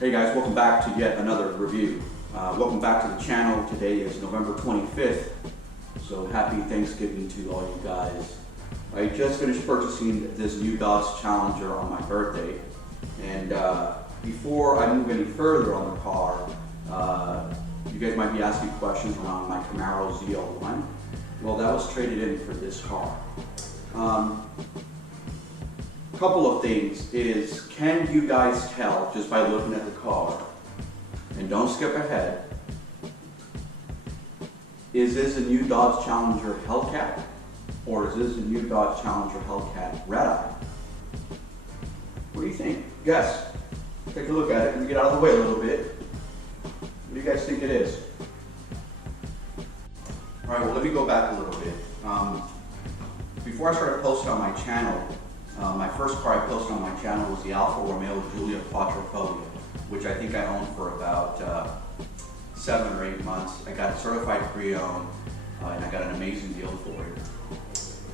Hey guys, welcome back to yet another review. Welcome back to the channel. Today is November 25th, so happy Thanksgiving to all you guys. I just finished purchasing this new Dodge Challenger on my birthday, and before I move any further on the car, you guys might be asking questions around my Camaro Zl1. Well, that was traded in for this car. Couple of things is, can you guys tell just by looking at the car, and don't skip ahead, is this a new Dodge Challenger Hellcat, or is this a new Dodge Challenger Hellcat Red Eye? What do you think? Guess. Take a look at it and get out of the way a little bit. What do you guys think it is? All right, well, let me go back a little bit. Before I started posting on my channel, my first car I posted on my channel was the Alfa Romeo Giulia Quattrofoglio, which I think I owned for about 7 or 8 months. I got it certified pre-owned, and I got an amazing deal for it.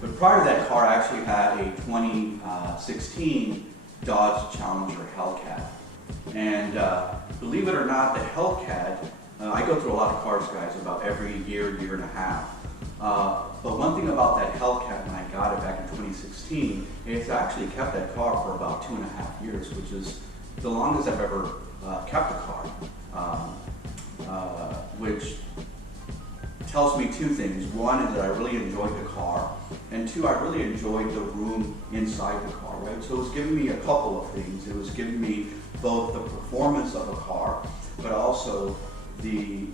But prior to that car, I actually had a 2016 Dodge Challenger Hellcat. And believe it or not, the Hellcat, I go through a lot of cars, guys, about every year, year and a half. But one thing about that Hellcat when I got it back in 2016, it's actually kept that car for about 2.5 years, which is the longest I've ever kept a car. Which tells me two things. One is that I really enjoyed the car, and two, I really enjoyed the room inside the car, right? So it was giving me a couple of things. It was giving me both the performance of a car, but also the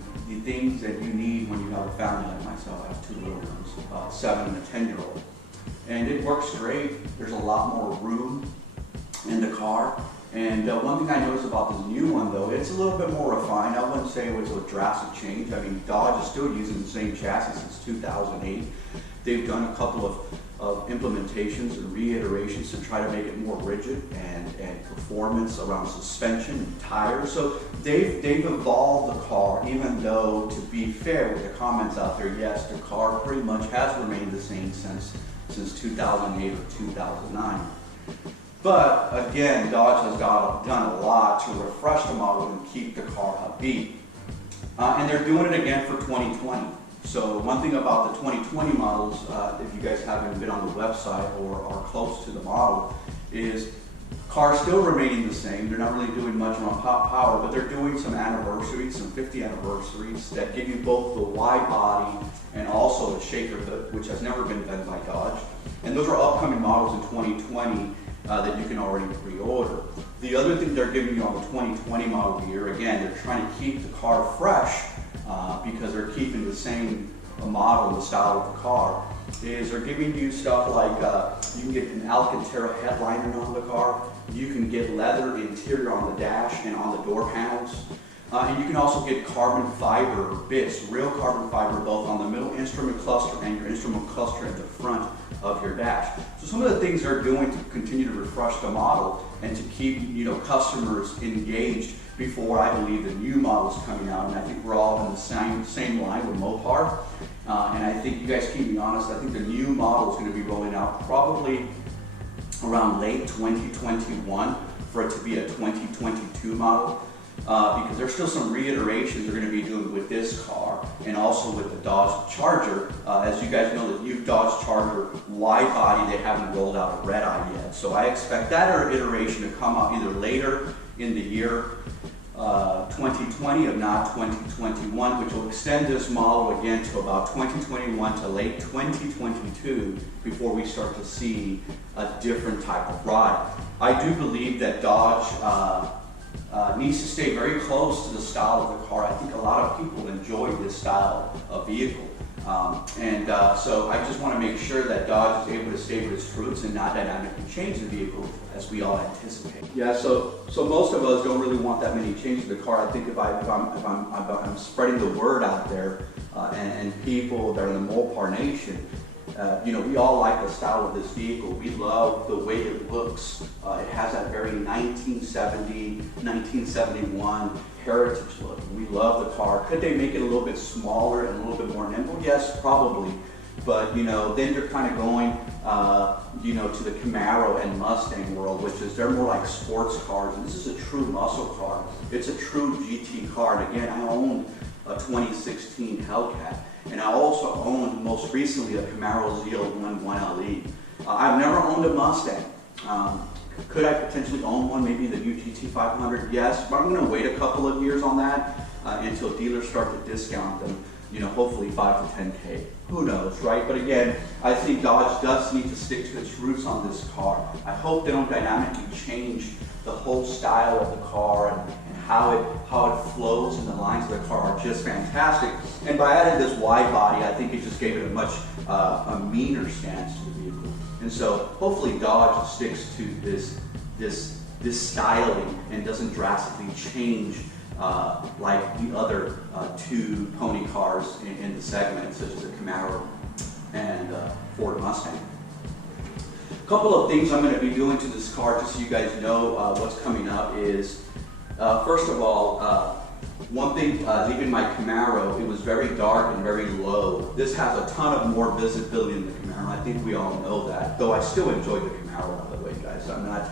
things that you need when you have a family like myself. I have 2 little ones, 7 and a 10-year-old. And it works great. There's a lot more room in the car. And one thing I noticed about this new one, though, it's a little bit more refined. I wouldn't say it was a drastic change. I mean, Dodge is still using the same chassis since 2008. They've done a couple of implementations and reiterations to try to make it more rigid and performance around suspension and tires. So they've evolved the car, even though, to be fair with the comments out there, yes, the car pretty much has remained the same since 2008 or 2009. But again, Dodge has done a lot to refresh the model and keep the car upbeat. And they're doing it again for 2020. So one thing about the 2020 models, if you guys haven't been on the website or are close to the model, is cars still remaining the same. They're not really doing much on power, but they're doing some anniversaries, some 50 anniversaries that give you both the wide body and also the shaker hood, which has never been done by Dodge. And those are upcoming models in 2020 that you can already pre-order. The other thing they're giving you on the 2020 model year, again, they're trying to keep the car fresh because they're keeping the same model, the style of the car, is they're giving you stuff like you can get an Alcantara headliner on the car, you can get leather interior on the dash and on the door panels, and you can also get carbon fiber bits, real carbon fiber, both on the middle instrument cluster and your instrument cluster at the front of your dash. So some of the things they're doing to continue to refresh the model and to keep customers engaged before, I believe, the new model's coming out. And I think we're all in the same line with Mopar. And I think, you guys keep me honest, I think the new model is going to be rolling out probably around late 2021 for it to be a 2022 model. Because there's still some reiterations they're going to be doing with this car and also with the Dodge Charger. As you guys know, the new Dodge Charger wide body, they haven't rolled out a Red Eye yet. So I expect that iteration to come out either later in the year 2020, if not 2021, which will extend this model again to about 2021 to late 2022 before we start to see a different type of ride. I do believe that Dodge needs to stay very close to the style of the car. I think a lot of people enjoy this style of vehicle. So I just want to make sure that Dodge is able to stay with its roots and not dynamically change the vehicle as we all anticipate. Yeah, so most of us don't really want that many changes to the car. I think if I'm spreading the word out there and people that are in the Mopar Nation, we all like the style of this vehicle. We love the way it looks. It has that very 1970, 1971 heritage look. We love the car. Could they make it a little bit smaller and a little bit more nimble? Yes, probably. But you know, then you're kind of going, you know, to the Camaro and Mustang world, which is they're more like sports cars. And this is a true muscle car. It's a true GT car. And again, I owned a 2016 Hellcat, and I also owned most recently a Camaro Zl1 1LE. I've never owned a Mustang. Could I potentially own one, maybe the new GT 500? Yes, but I'm going to wait a couple of years on that until dealers start to discount them. You know, hopefully 5 to 10K. Who knows, right? But again, I think Dodge does need to stick to its roots on this car. I hope they don't dynamically change the whole style of the car and how it flows, and the lines of the car are just fantastic. And by adding this wide body, I think it just gave it a much a meaner stance to the vehicle. And so hopefully Dodge sticks to this styling and doesn't drastically change like the other two pony cars in the segment, such as the Camaro and Ford Mustang. A couple of things I'm going to be doing to this car, just so you guys know what's coming up, is first of all, one thing, leaving my Camaro, it was very dark and very low. This has a ton of more visibility than the Camaro. I think we all know that, though I still enjoy the Camaro, by the way, guys. I'm not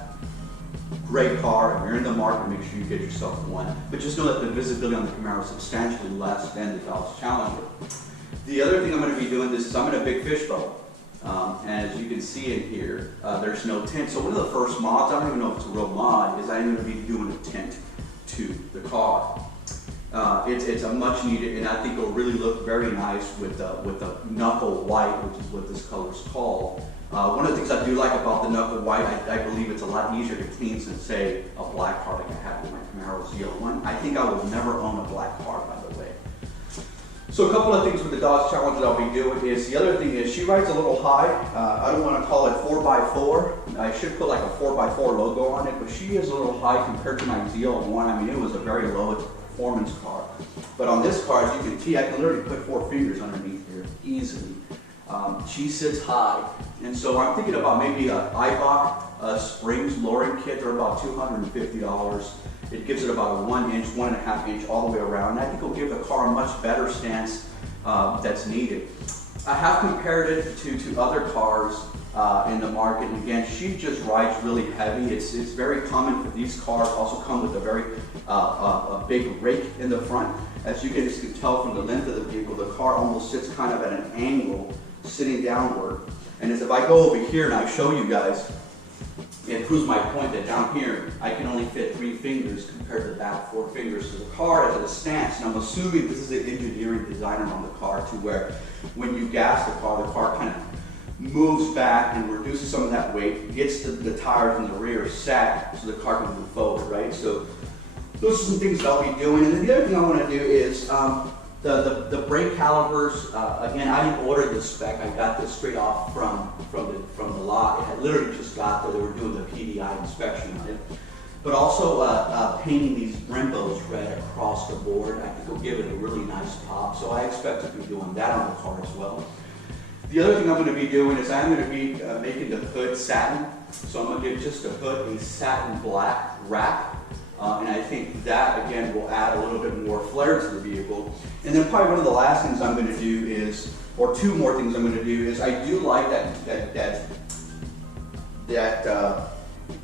great car. If you're in the market, make sure you get yourself one. But just know that the visibility on the Camaro is substantially less than the Dodge Challenger. The other thing I'm going to be doing is I'm in a big fishbowl. And as you can see in here, there's no tint. So one of the first mods, I don't even know if it's a real mod, is I'm going to be doing a tint to the car. It's a much needed, and I think it'll really look very nice with the knuckle white, which is what this color is called. One of the things I do like about the knuckle white, I believe it's a lot easier to clean than, say, a black car like I have with my Camaro Zl1. I think I will never own a black car, by the way. So a couple of things with the Dodge Challenger I'll be doing is, the other thing is she rides a little high. I don't want to call it 4x4. I should put like a 4x4 logo on it, but she is a little high compared to my Zl1. I mean, it was a very low performance car. But on this car, as you can see, I can literally put 4 fingers underneath here easily. She sits high, and so I'm thinking about maybe a Eibach springs lowering kit. They're about $250. It gives it about a 1 inch, 1.5 inch all the way around. And I think it'll give the car a much better stance that's needed. I have compared it to other cars in the market, and again, she just rides really heavy. It's very common for these cars also come with a very a big rake in the front. As you guys can tell from the length of the vehicle, the car almost sits kind of at an angle, sitting downward. And as if I go over here and I show you guys, it proves my point that down here, I can only fit 3 fingers compared to the back 4 fingers. So the car is at a stance, and I'm assuming this is an engineering designer on the car, to where when you gas the car kind of moves back and reduces some of that weight, gets the tires in the rear set so the car can move forward, right? So those are some things that I'll be doing. And then the other thing I want to do is the brake calipers. Again, I didn't order this spec. I got this straight off from the lot. It had literally just got there. They were doing the PDI inspection on it. But also painting these Brembos red across the board. I think it'll give it a really nice pop. So I expect to be doing that on the car as well. The other thing I'm going to be doing is I'm going to be making the hood satin. So I'm going to give just the hood a satin black wrap. And I think that, again, will add a little bit more flair to the vehicle. And then probably one of the last things I'm going to do is, or 2 more things I'm going to do is, I do like that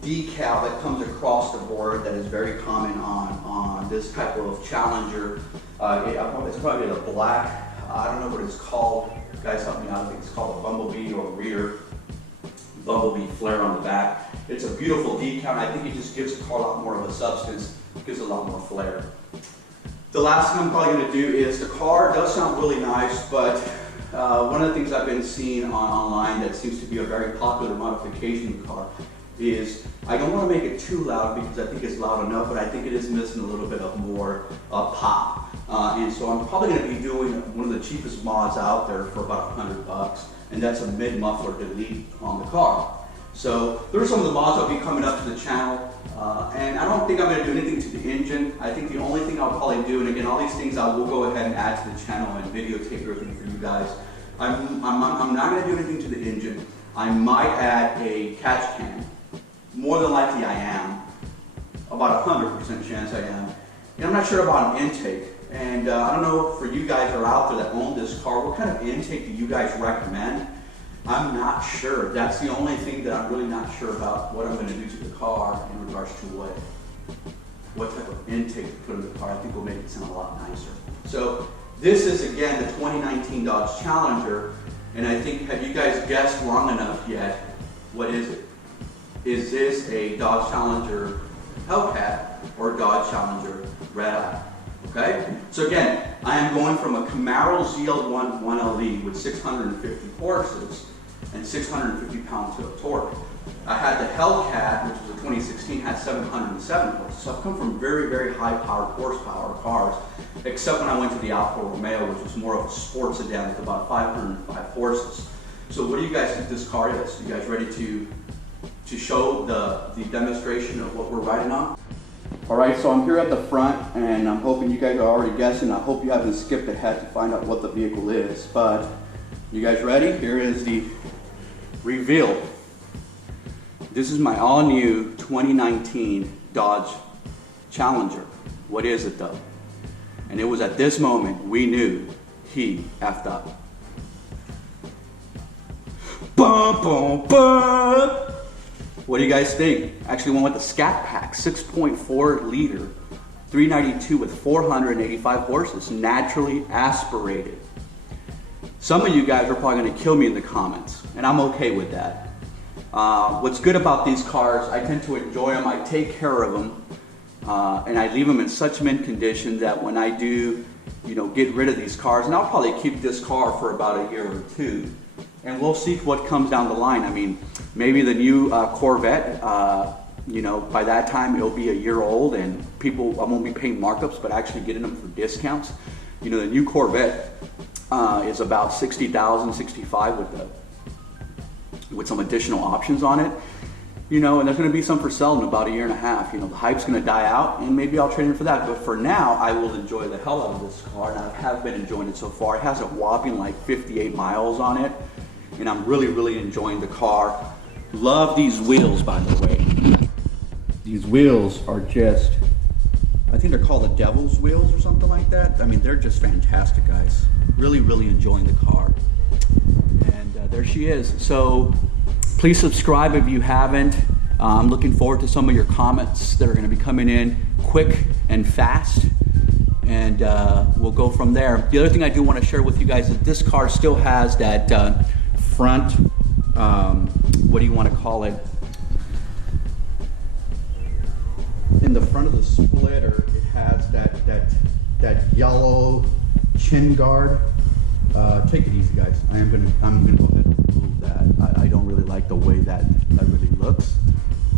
decal that comes across the board that is very common on this type of Challenger. It's probably a black, I don't know what it's called. Guys, help me out. I think it's called a bumblebee or rear bumblebee flare on the back. It's a beautiful decal, and I think it just gives the car a lot more of a substance, gives it a lot more flair. The last thing I'm probably going to do is, the car does sound really nice, but one of the things I've been seeing online that seems to be a very popular modification car is, I don't want to make it too loud because I think it's loud enough, but I think it is missing a little bit of more pop. And so I'm probably going to be doing one of the cheapest mods out there for about $100, and that's a mid-muffler delete on the car. So there are some of the mods that'll be coming up to the channel, and I don't think I'm going to do anything to the engine. I think the only thing I'll probably do, and again, all these things I will go ahead and add to the channel and videotape everything for you guys. I'm not going to do anything to the engine. I might add a catch can. More than likely I am. About 100% chance I am. And I'm not sure about an intake. And I don't know for you guys that are out there that own this car, what kind of intake do you guys recommend? I'm not sure. That's the only thing that I'm really not sure about what I'm going to do to the car in regards to what type of intake to put in the car. I think will make it sound a lot nicer. So this is again the 2019 Dodge Challenger, and I think, have you guys guessed long enough yet? What is it? Is this a Dodge Challenger Hellcat or Dodge Challenger Red Eye? Okay, so again, I am going from a Camaro Zl1 1LE with 650 horses and 650 pounds of torque. I had the Hellcat, which was a 2016, had 707 horses. So I've come from very, very high powered horsepower cars, except when I went to the Alfa Romeo, which was more of a sports sedan with about 505 horses. So what do you guys think this car is? You guys ready to show the demonstration of what we're riding on? All right, so I'm here at the front, and I'm hoping you guys are already guessing. I hope you haven't skipped ahead to find out what the vehicle is, but you guys ready? Here is the reveal. This is my all-new 2019 Dodge Challenger. What is it though? And it was at this moment we knew he effed up. Bum, bum, bum. What do you guys think? Actually went with the Scat Pack, 6.4 liter, 392 with 485 horses, naturally aspirated. Some of you guys are probably gonna kill me in the comments, and I'm okay with that. What's good about these cars, I tend to enjoy them, I take care of them, and I leave them in such mint condition that when I do, get rid of these cars, and I'll probably keep this car for about a year or two, and we'll see what comes down the line. I mean, maybe the new Corvette, by that time it'll be a year old, and I won't be paying markups, but actually getting them for discounts. The new Corvette is about 60,000, 65 with some additional options on it. And there's going to be some for sale in about a year and a half. The hype's going to die out, and maybe I'll trade in for that. But for now, I will enjoy the hell out of this car, and I have been enjoying it so far. It has a whopping like 58 miles on it, and I'm really, really enjoying the car. Love these wheels, by the way. These wheels are just, I think they're called the Devil's Wheels or something like that. I mean, they're just fantastic, guys. Really, really enjoying the car. And there she is. So please subscribe if you haven't. I'm looking forward to some of your comments that are going to be coming in quick and fast, and we'll go from there. The other thing I do want to share with you guys is this car still has that front, what do you want to call it? In the front of the splitter, it has that yellow chin guard. Take it easy, guys. I'm gonna go ahead and remove that. I don't really like the way that really looks.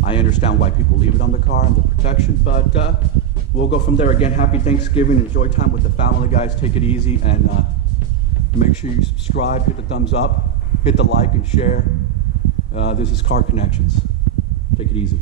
I understand why people leave it on the car and the protection, but we'll go from there. Again, happy Thanksgiving. Enjoy time with the family, guys. Take it easy, and make sure you subscribe, hit the thumbs up, hit the like and share. This is Car Connections. Take it easy.